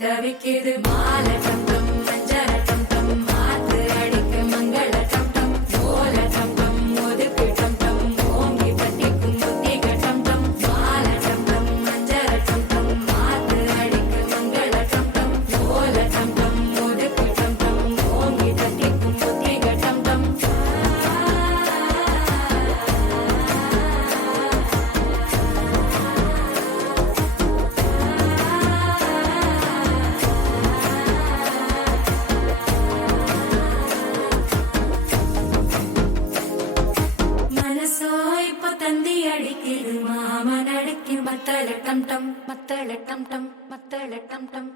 தவிக்குது மாலை டம் டம் மஞ்சள டம் டம் மாத்து அடிக்க மங்கள டம் டம் ஓல டம் டம் ஒதுக்கு டம் டம் ஓங்கி தட்டிக்கும் புத்திக டம் டம் மாலை டம் டம் மஞ்சள டம் டம் மாத்து அடிக்க மங்கள டம் டம் ஓல டம் டம் ஒதுக்கு டம் டம் ஓங்கி தட்டிக்கும் புத்திக டம் டம் മനസ്സോ ഇപ്പൊ തന്തി അടിക്കിത് മാമനടക്കി മത്തള ടം ടം മത്തള ടം ടം മത്തള ടം ടം